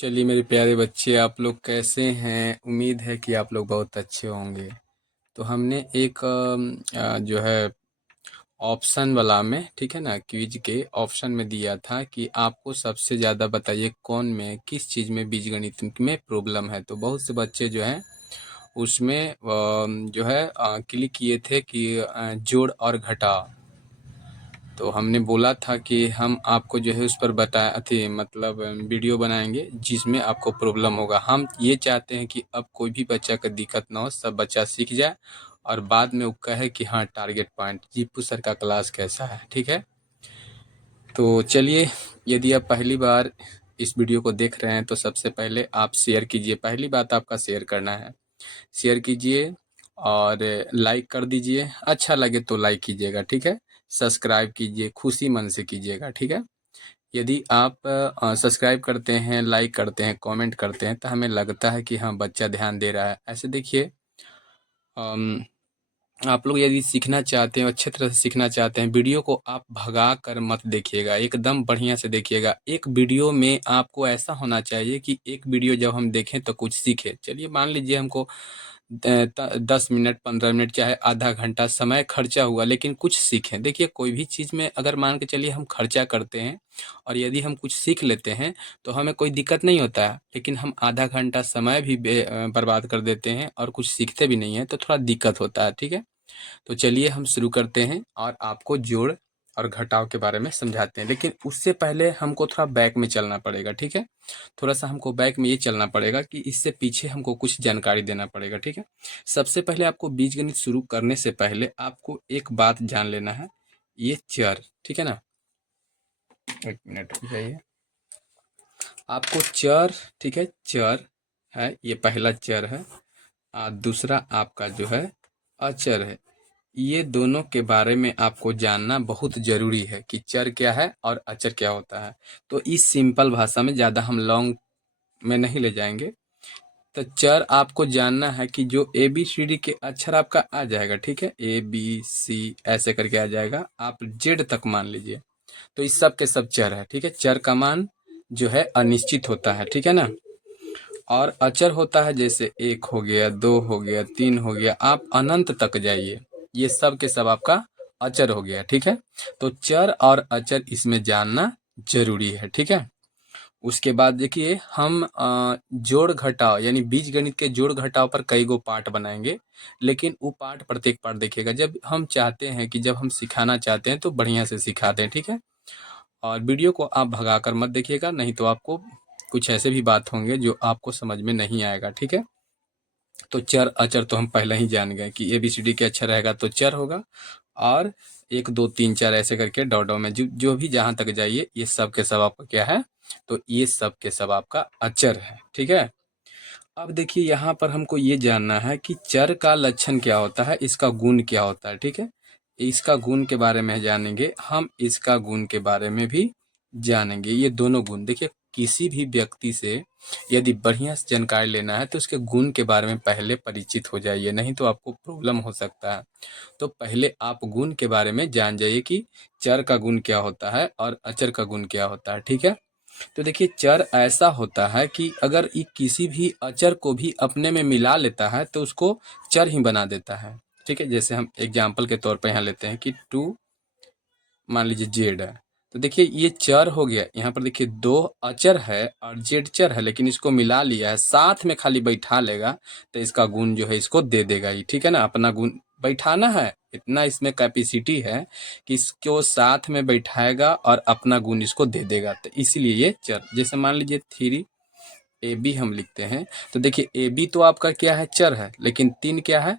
चलिए मेरे प्यारे बच्चे, आप लोग कैसे हैं? उम्मीद है कि आप लोग बहुत अच्छे होंगे। तो हमने एक जो है ऑप्शन वाला में, ठीक है ना, क्विज के ऑप्शन में दिया था कि आपको सबसे ज़्यादा बताइए कौन में किस चीज़ में बीजगणित में प्रॉब्लम है। तो बहुत से बच्चे जो हैं उसमें जो है क्लिक किए थे कि जोड़ और घटाव। तो हमने बोला था कि हम आपको जो है उस पर बताया थी, मतलब वीडियो बनाएंगे जिसमें आपको प्रॉब्लम होगा। हम ये चाहते हैं कि अब कोई भी बच्चा का दिक्कत ना हो, सब बच्चा सीख जाए और बाद में वो कहे कि हाँ टारगेट पॉइंट जीपू सर का क्लास कैसा है। ठीक है, तो चलिए, यदि आप पहली बार इस वीडियो को देख रहे हैं तो सबसे पहले आप शेयर कीजिए। पहली बात आपका शेयर करना है, शेयर कीजिए और लाइक कर दीजिए। अच्छा लगे तो लाइक कीजिएगा, ठीक है। सब्सक्राइब कीजिए, खुशी मन से कीजिएगा, ठीक है। यदि आप सब्सक्राइब करते हैं, लाइक करते हैं, कमेंट करते हैं तो हमें लगता है कि हाँ बच्चा ध्यान दे रहा है। ऐसे देखिए, अम, आप लोग यदि सीखना चाहते हैं, अच्छे तरह से सीखना चाहते हैं, वीडियो को आप भगा कर मत देखिएगा, एकदम बढ़िया से देखिएगा। एक वीडियो में आपको ऐसा होना चाहिए कि एक वीडियो जब हम देखें तो कुछ सीखें। चलिए मान लीजिए हमको 10 मिनट 15 मिनट चाहे आधा घंटा समय खर्चा हुआ, लेकिन कुछ सीखें। देखिए कोई भी चीज़ में अगर मान के चलिए हम खर्चा करते हैं और यदि हम कुछ सीख लेते हैं तो हमें कोई दिक्कत नहीं होता है, लेकिन हम आधा घंटा समय भी बर्बाद कर देते हैं और कुछ सीखते भी नहीं हैं तो थोड़ा दिक्कत होता है। ठीक है, तो चलिए हम शुरू करते हैं और आपको जोड़ और घटाव के बारे में समझाते हैं। लेकिन उससे पहले हमको थोड़ा बैक में चलना पड़ेगा, ठीक है। थोड़ा सा हमको बैक में ये चलना पड़ेगा कि इससे पीछे हमको कुछ जानकारी देना पड़ेगा, ठीक है। सबसे पहले आपको बीजगणित शुरू करने से पहले आपको एक बात जान लेना है, ये चर, ठीक है ना। एक मिनट रुक जाइए, आपको चर, ठीक है, चर है, ये पहला चर है और दूसरा आपका जो है अचर है। ये दोनों के बारे में आपको जानना बहुत ज़रूरी है कि चर क्या है और अचर क्या होता है। तो इस सिंपल भाषा में, ज़्यादा हम लॉन्ग में नहीं ले जाएंगे। तो चर आपको जानना है कि जो ए बी सी डी के अक्षर आपका आ जाएगा, ठीक है, ए बी सी ऐसे करके आ जाएगा, आप जेड तक मान लीजिए, तो इस सब के सब चर है, ठीक है। चर का मान जो है अनिश्चित होता है, ठीक है ना। और अचर होता है जैसे 1 हो गया, 2 हो गया, 3 हो गया, आप अनंत तक जाइए, ये सब के सब आपका अचर हो गया, ठीक है। तो चर और अचर इसमें जानना जरूरी है, ठीक है। उसके बाद देखिए हम जोड़ घटाव यानी बीज गणित के जोड़ घटाव पर कई गो पार्ट बनाएंगे, लेकिन वो पार्ट प्रत्येक पार्ट देखिएगा। जब हम चाहते हैं कि जब हम सिखाना चाहते हैं तो बढ़िया से सिखाते हैं, ठीक है। और वीडियो को आप भगाकर मत देखिएगा, नहीं तो आपको कुछ ऐसे भी बात होंगे जो आपको समझ में नहीं आएगा, ठीक है। तो चर अचर तो हम पहले ही जान गए कि ए बी सी डी के अक्षर रहेगा तो चर होगा, और 1 2 3 4 ऐसे करके डॉट में जो जो भी जहां तक जाइए, ये सब के सब आपका क्या है, तो ये सब के सब आपका अचर है, ठीक है। अब देखिए यहाँ पर हमको ये जानना है कि चर का लक्षण क्या होता है, इसका गुण क्या होता है, ठीक है। इसका गुण के बारे में जानेंगे हम, इसका गुण के बारे में भी जानेंगे। ये दोनों गुण देखिए, किसी भी व्यक्ति से यदि बढ़िया से जानकारी लेना है तो उसके गुण के बारे में पहले परिचित हो जाइए, नहीं तो आपको प्रॉब्लम हो सकता है। तो पहले आप गुण के बारे में जान जाइए कि चर का गुण क्या होता है और अचर का गुण क्या होता है, ठीक है। तो देखिए चर ऐसा होता है कि अगर ये किसी भी अचर को भी अपने में मिला लेता है तो उसको चर ही बना देता है, ठीक है। जैसे हम एग्जाम्पल के तौर पर यहाँ लेते हैं कि 2 मान लीजिए जेड है, तो देखिए ये चर हो गया। यहाँ पर देखिए 2 अचर है और जेड चर है, लेकिन इसको मिला लिया है, साथ में खाली बैठा लेगा तो इसका गुण जो है इसको दे देगा ही, ठीक है ना। अपना गुण बैठाना है, इतना इसमें कैपेसिटी है कि इसको साथ में बैठाएगा और अपना गुण इसको दे देगा, तो इसीलिए ये चर। जैसे मान लीजिए 3 ए बी हम लिखते हैं, तो देखिए ए बी तो आपका क्या है, चर है, लेकिन 3 क्या है,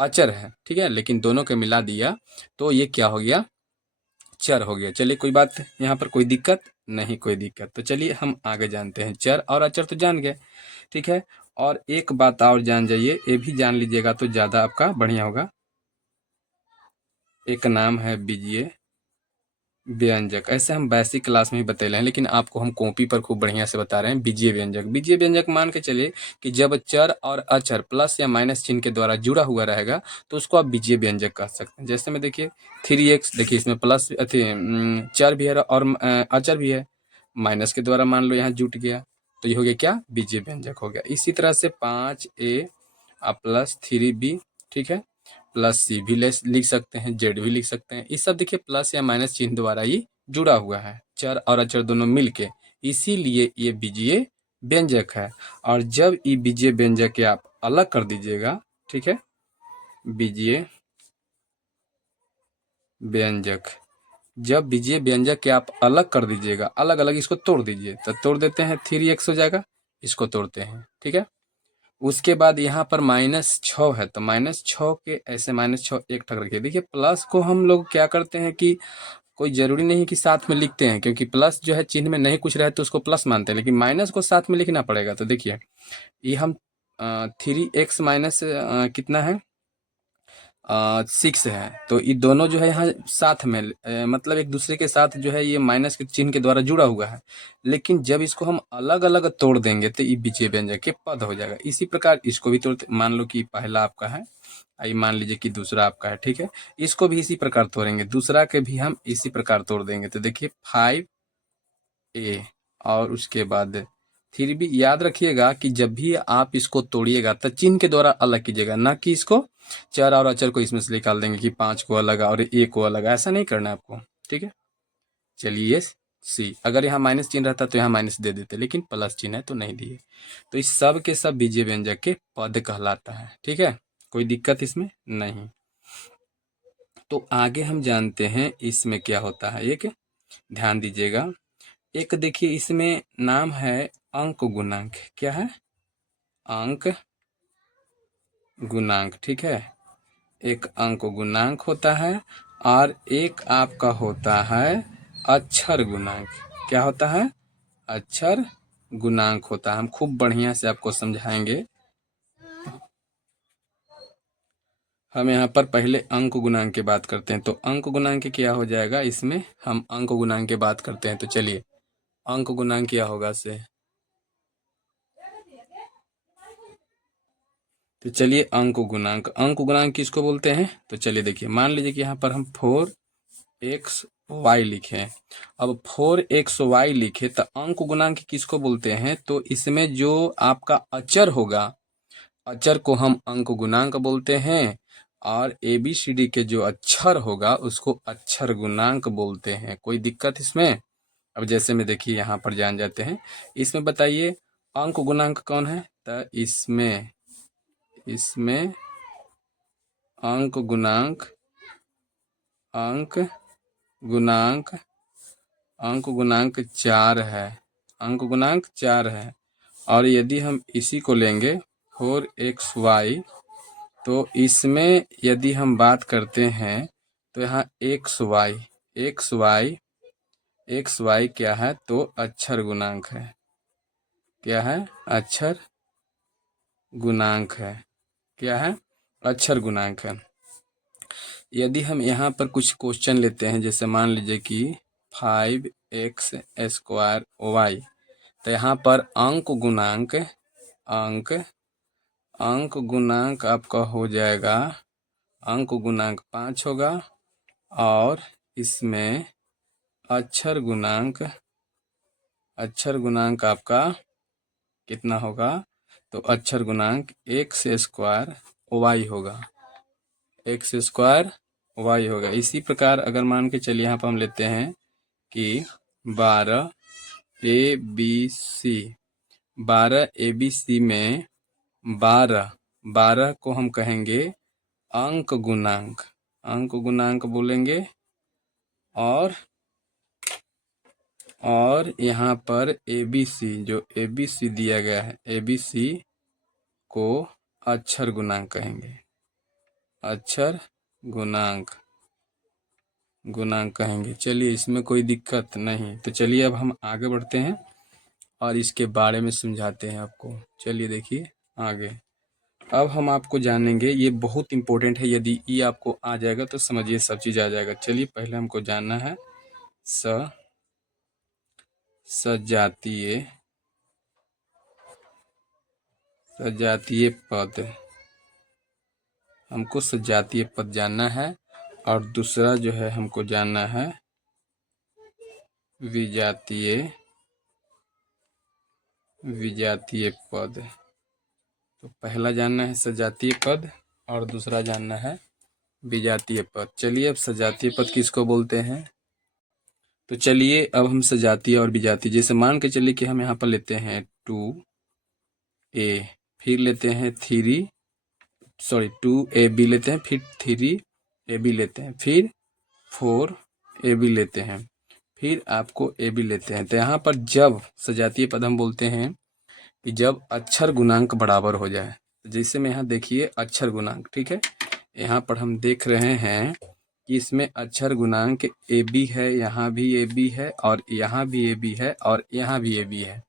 अचर है, ठीक है। लेकिन दोनों के मिला दिया तो ये क्या हो गया, चर हो गया। चलिए कोई बात यहाँ पर कोई दिक्कत नहीं, कोई दिक्कत। तो चलिए हम आगे जानते हैं, चर और अचर तो जान गए, ठीक है। और एक बात और जान जाइए, ये भी जान लीजिएगा तो ज़्यादा आपका बढ़िया होगा। एक नाम है बीजीय व्यंजक, ऐसे हम बेसिक क्लास में ही बतैले हैं, लेकिन आपको हम कॉपी पर खूब बढ़िया से बता रहे हैं। बीजीय व्यंजक, बीजीय व्यंजक मान के चलिए कि जब चर और अचर प्लस या माइनस चिन्ह के द्वारा जुड़ा हुआ रहेगा तो उसको आप बीजीय व्यंजक कह सकते हैं। जैसे में देखिए 3x, देखिए इसमें प्लस चर भी है और अचर भी है, माइनस के द्वारा मान लो यहाँ जुट गया, तो ये हो गया क्या, बीजीय व्यंजक हो गया। इसी तरह से 5a प्लस 3b, ठीक है, प्लस सी भी लिख सकते हैं, जेड भी लिख सकते हैं। ये सब देखिए प्लस या माइनस चिन्ह द्वारा ही जुड़ा हुआ है, चर और अचर दोनों मिलके, इसीलिए ये बीजीय व्यंजक है। और जब ये बीजीय व्यंजक के आप अलग कर दीजिएगा, ठीक है, बीजीय व्यंजक, जब बीजीय व्यंजक के आप अलग कर दीजिएगा, अलग अलग इसको तोड़ दीजिए, तो तोड़ देते हैं 3x हो जाएगा, इसको तोड़ते हैं, ठीक है। उसके बाद यहाँ पर -6 है, तो -6 के ऐसे -6 एक ठक रखिए। देखिए प्लस को हम लोग क्या करते हैं कि कोई जरूरी नहीं कि साथ में लिखते हैं, क्योंकि प्लस जो है चिन्ह में नहीं कुछ रहे तो उसको प्लस मानते हैं, लेकिन माइनस को साथ में लिखना पड़ेगा। तो देखिए ये हम 3x माइनस कितना है, 6 है, तो ये दोनों जो है यहाँ साथ में मतलब एक दूसरे के साथ जो है ये माइनस के चिन्ह के द्वारा जुड़ा हुआ है। लेकिन जब इसको हम अलग अलग तोड़ देंगे तो ये बीजीय व्यंजक के पद हो जाएगा। इसी प्रकार इसको भी तोड़ते, मान लो कि पहला आपका है, आई मान लीजिए कि दूसरा आपका है, ठीक है, इसको भी इसी प्रकार तोड़ेंगे, दूसरा के भी हम इसी प्रकार तोड़ देंगे। तो देखिए 5a और उसके बाद 3b। याद रखिएगा कि जब भी आप इसको तोड़िएगा तो चिन्ह के द्वारा अलग कीजिएगा, ना कि इसको चर और अचर को इसमें से निकाल देंगे कि 5 को अलग और a को अलग, ऐसा नहीं करना है आपको, ठीक है। चलिए सी, अगर यहाँ माइनस चिन्ह रहता तो यहाँ माइनस दे देते, लेकिन प्लस चिन्ह है तो नहीं दिए। तो इस सब के सब बीजीय व्यंजक के पद कहलाता है, ठीक है, कोई दिक्कत इसमें नहीं। तो आगे हम जानते हैं इसमें क्या होता है। एक ध्यान दीजिएगा, एक देखिए इसमें नाम है अंक गुणांक। क्या है, अंक गुणांक, ठीक है। एक अंक गुणांक होता है और एक आपका होता है अक्षर गुणांक। क्या होता है, अक्षर गुणांक होता है। हम खूब बढ़िया से आपको समझाएंगे। हम यहाँ पर पहले अंक गुणांक की बात करते हैं। तो अंक गुणांक क्या हो जाएगा, इसमें हम अंक गुणांक की बात करते हैं। तो चलिए अंक गुणांक क्या होगा से, तो चलिए अंक गुणांक, अंक गुणांक किसको बोलते हैं, तो चलिए देखिए, मान लीजिए कि यहाँ पर हम 4xy लिखे। अब 4xy लिखे तो अंक गुणांक किसको बोलते हैं, तो इसमें जो आपका अचर होगा, अचर को हम अंक गुणांक बोलते हैं, और ABCD के जो अक्षर होगा उसको अक्षर गुणांक बोलते हैं। कोई दिक्कत इसमें। अब जैसे में देखिए यहाँ पर जान जाते हैं, इसमें बताइए अंक गुणांक कौन है, तो इसमें इसमें अंक गुणांक, अंक गुणांक, अंक गुणांक 4 है, अंक गुणांक 4 है। और यदि हम इसी को लेंगे 4xy, तो इसमें यदि हम बात करते हैं तो यहाँ xy क्या है, तो अक्षर गुणांक है। क्या है, अक्षर गुणांक है। क्या है, अक्षर गुणांक है। यदि हम यहाँ पर कुछ क्वेश्चन लेते हैं, जैसे मान लीजिए कि 5x² y, तो यहाँ पर अंक अंक गुणांक आपका हो जाएगा, अंक गुणांक 5 होगा, और इसमें अक्षर गुणांक, अक्षर गुणांक आपका कितना होगा, तो अक्षर गुणांक x² y होगा, x² y होगा। इसी प्रकार अगर मान के चलिए यहाँ पर हम लेते हैं कि 12 ABC में 12 को हम कहेंगे अंक गुणांक, अंक गुणांक बोलेंगे। और यहाँ पर ABC, जो ABC दिया गया है, ABC को अक्षर गुणांक कहेंगे, अक्षर गुणांक कहेंगे। चलिए इसमें कोई दिक्कत नहीं। तो चलिए अब हम आगे बढ़ते हैं और इसके बारे में समझाते हैं आपको। चलिए देखिए आगे, अब हम आपको जानेंगे, ये बहुत इंपॉर्टेंट है, यदि ये आपको आ जाएगा तो समझिए सब चीज़ आ जाएगा। चलिए पहले हमको जानना है सजातीय पद, हमको सजातीय पद जानना है। और दूसरा जो है हमको जानना है विजातीय विजातीय पद। तो पहला जानना है सजातीय पद और दूसरा जानना है विजातीय पद। चलिए अब सजातीय पद किसको बोलते हैं। तो चलिए अब हम सजातीय और विजातीय, जैसे मान के चलिए कि हम यहाँ पर लेते हैं 2a, फिर लेते हैं 2ab लेते हैं, फिर 3ab लेते हैं, फिर 4ab लेते हैं, फिर आपको ab लेते हैं। तो यहाँ पर जब सजातीय पद हम बोलते हैं कि जब अक्षर गुणांक बराबर हो जाए। जैसे में यहाँ देखिए अक्षर गुणांक, ठीक है, यहाँ पर हम देख रहे हैं कि इसमें अक्षर गुणांक ए बी है, यहाँ भी ए बी है और यहाँ भी ए बी है और यहाँ भी ए बी है।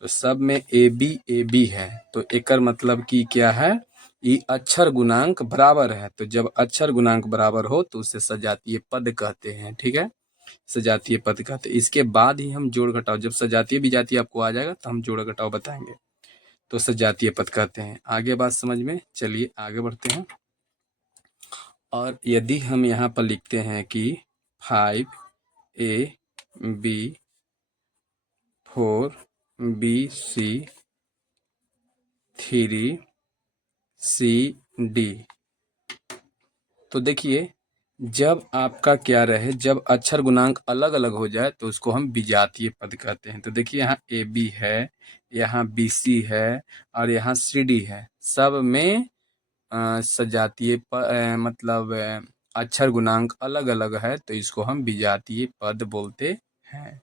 तो सब में ए बी है। तो एकर मतलब कि क्या है, ये अक्षर गुणांक बराबर है। तो जब अक्षर गुणांक बराबर हो तो उसे सजातीय पद कहते हैं। ठीक है, सजातीय पद कहते हैं। इसके बाद ही हम जोड़ घटाव, जब सजातीय विजातीय आपको आ जाएगा तो हम जोड़ घटाव बताएंगे, तो सजातीय पद कहते हैं। आगे बात समझ में, चलिए आगे बढ़ते हैं। और यदि हम यहाँ पर लिखते हैं कि 5ab 4bc 3cd, तो देखिए जब आपका क्या रहे, जब अक्षर गुणांक अलग अलग हो जाए तो उसको हम विजातीय पद कहते हैं। तो देखिए यहाँ ए बी है, यहाँ बी सी है और यहाँ सी डी है। सब में सजातीय मतलब अक्षर गुणांक अलग अलग है, तो इसको हम विजातीय पद बोलते हैं।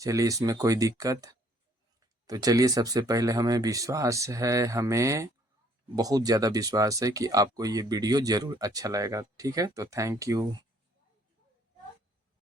चलिए इसमें कोई दिक्कत, तो चलिए सबसे पहले हमें विश्वास है, हमें बहुत ज़्यादा विश्वास है कि आपको ये वीडियो ज़रूर अच्छा लगेगा। ठीक है, तो थैंक यू।